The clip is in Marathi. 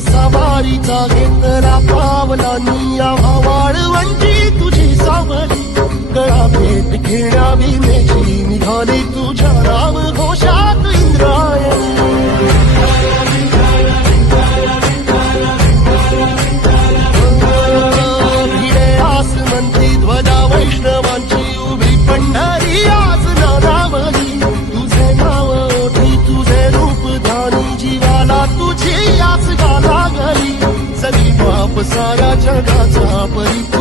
सवारीचा घेतला पावलांनी वाळवंटी तुझी सावली गळा भेट घेण्या विनेची निघाली तुझ्या राम घोषात इंद्रायणी भिडे आसमंती ध्वजा वैष्णवांची उभी पंढरी आज नादावली तुझे नाव ओठी तुझे रूप ध्यानी जीवाला तुझी आस लागली सगळी बाप साऱ्या जगाचा परी